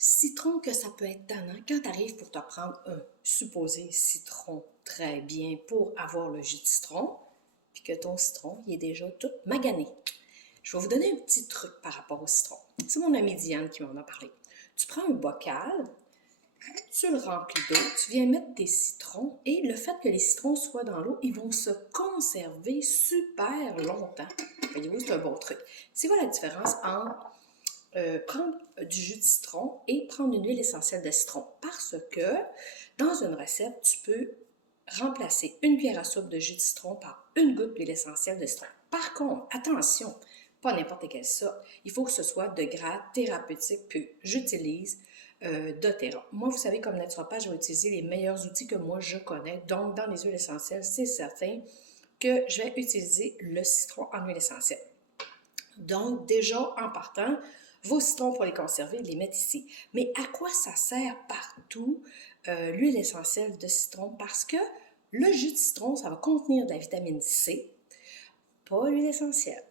Citron que ça peut être tannant quand tu arrives pour te prendre un supposé citron très bien pour avoir le jus de citron, puis que ton citron il est déjà tout magané. Je vais vous donner un petit truc par rapport au citron. C'est mon amie Diane qui m'en a parlé. Tu prends un bocal, tu le remplis d'eau, tu viens mettre tes citrons et le fait que les citrons soient dans l'eau, ils vont se conserver super longtemps. Voyez-vous, c'est un bon truc. C'est quoi la différence entre prendre du jus de citron et prendre une huile essentielle de citron? Parce que dans une recette, tu peux remplacer une cuillère à soupe de jus de citron par une goutte d'huile essentielle de citron. Par contre, attention, pas n'importe quelle sorte, il faut que ce soit de grade thérapeutique pur. J'utilise doTERRA. Moi, vous savez, comme naturopathe, je vais utiliser les meilleurs outils que moi je connais. Donc, dans les huiles essentielles, c'est certain que je vais utiliser le citron en huile essentielle. Donc, déjà, en partant, vos citrons pour les conserver, les mettre ici. Mais à quoi ça sert partout l'huile essentielle de citron? Parce que le jus de citron, ça va contenir de la vitamine C, pas l'huile essentielle.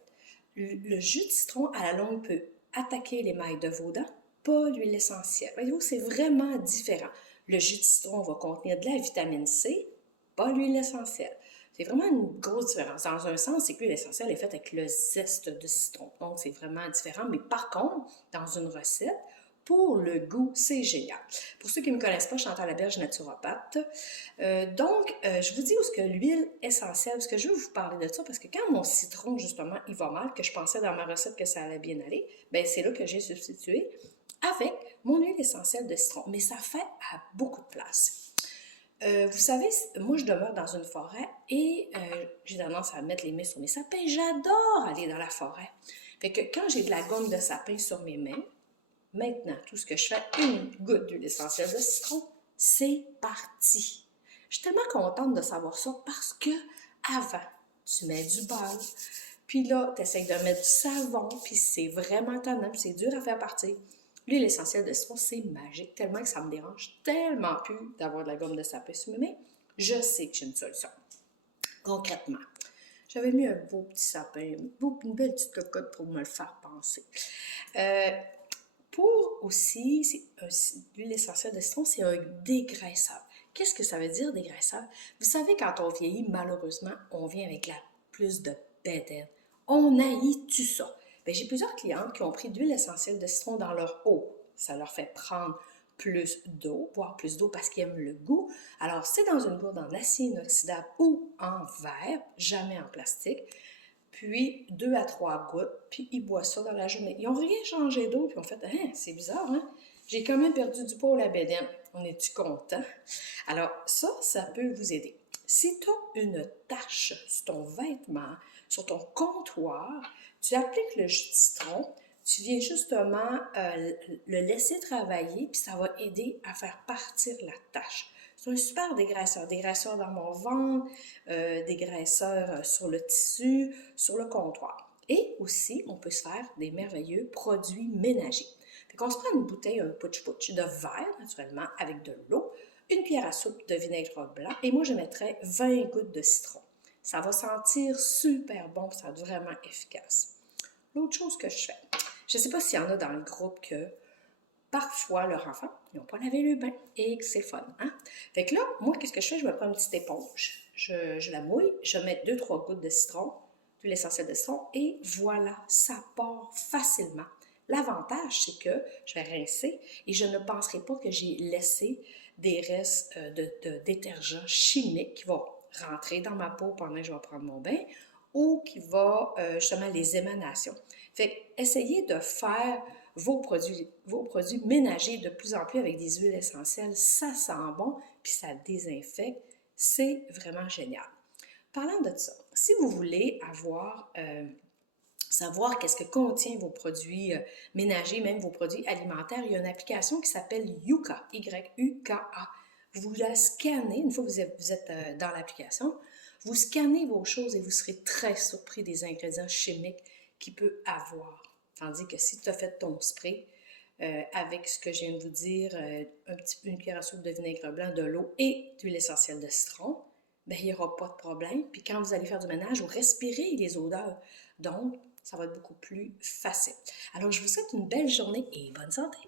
Le jus de citron, à la longue, peut attaquer les mailles de vos dents, pas l'huile essentielle. Voyez-vous, c'est vraiment différent. Le jus de citron va contenir de la vitamine C, pas l'huile essentielle. C'est vraiment une grosse différence. Dans un sens, c'est que l'huile essentielle est faite avec le zeste de citron. Donc, c'est vraiment différent. Mais par contre, dans une recette, pour le goût, c'est génial. Pour ceux qui ne me connaissent pas, Chantal Laberge, naturopathe. Je vous dis où est-ce que l'huile essentielle, parce que je veux vous parler de ça, parce que quand mon citron, justement, il va mal, que je pensais dans ma recette que ça allait bien aller, bien, c'est là que j'ai substitué avec mon huile essentielle de citron. Mais ça fait à beaucoup de place. Vous savez, moi, je demeure dans une forêt et j'ai tendance à mettre les mains sur mes sapins. J'adore aller dans la forêt. Fait que quand j'ai de la gomme de sapin sur mes mains, maintenant, tout ce que je fais, une goutte d'huile essentielle de citron, c'est parti. Je suis tellement contente de savoir ça parce que avant, tu mets du beurre, puis là, tu essaies de mettre du savon, puis c'est vraiment tannant, puis c'est dur à faire partir. L'huile essentielle de citron, c'est magique, tellement que ça me dérange tellement plus d'avoir de la gomme de sapin sur mes mains. Je sais que j'ai une solution. Concrètement, j'avais mis un beau petit sapin, une belle petite cocotte pour me le faire penser. Pour aussi, l'huile essentielle de citron, c'est un dégraisseur. Qu'est-ce que ça veut dire dégraisseur? Vous savez, quand on vieillit, malheureusement, on vient avec plus de bédaine. On haït tout ça. Bien, j'ai plusieurs clientes qui ont pris de l'huile essentielle de citron dans leur eau. Ça leur fait prendre plus d'eau, boire plus d'eau parce qu'ils aiment le goût. Alors, c'est dans une gourde en acier inoxydable ou en verre, jamais en plastique. Puis 2 à 3 gouttes, puis ils boivent ça dans la journée. Ils n'ont rien changé d'eau, puis ils ont fait « Hein, c'est bizarre, hein? J'ai quand même perdu du poids à la bédaine. On est-tu content? » Alors ça peut vous aider. Si tu as une tache sur ton vêtement, sur ton comptoir, tu appliques le jus de citron, tu viens justement le laisser travailler, puis ça va aider à faire partir la tache. C'est un super dégraisseur. Dégraisseur dans mon ventre, dégraisseur sur le tissu, sur le comptoir. Et aussi, on peut se faire des merveilleux produits ménagers. Fait qu'on se prend une bouteille, un putsch-putsch de verre, naturellement, avec de l'eau, une cuillère à soupe de vinaigre blanc, et moi, je mettrais 20 gouttes de citron. Ça va sentir super bon, ça va être vraiment efficace. L'autre chose que je fais, je ne sais pas s'il y en a dans le groupe que parfois, leurs enfants, ils n'ont pas lavé le bain et que c'est fun. Hein? Fait que là, moi, qu'est-ce que je fais? Je me prends une petite éponge, je la mouille, je mets 2-3 gouttes de citron, de l'essentiel de citron, et voilà, ça part facilement. L'avantage, c'est que je vais rincer et je ne penserai pas que j'ai laissé des restes de détergents chimiques qui vont rentrer dans ma peau pendant que je vais prendre mon bain ou qui va justement les émanations. Fait que essayez de faire vos produits ménagers de plus en plus avec des huiles essentielles. Ça sent bon, puis ça désinfecte. C'est vraiment génial. Parlant de ça, si vous voulez savoir qu'est-ce que contient vos produits ménagers, même vos produits alimentaires, il y a une application qui s'appelle Yuka, Y-U-K-A. Vous la scannez, une fois que vous êtes dans l'application, vous scannez vos choses et vous serez très surpris des ingrédients chimiques qu'il peut avoir. Tandis que si tu as fait ton spray avec ce que je viens de vous dire, une cuillère à soupe de vinaigre blanc, de l'eau et d'huile essentielle de citron, bien, il n'y aura pas de problème. Puis quand vous allez faire du ménage, vous respirez les odeurs. Donc, ça va être beaucoup plus facile. Alors, je vous souhaite une belle journée et bonne santé!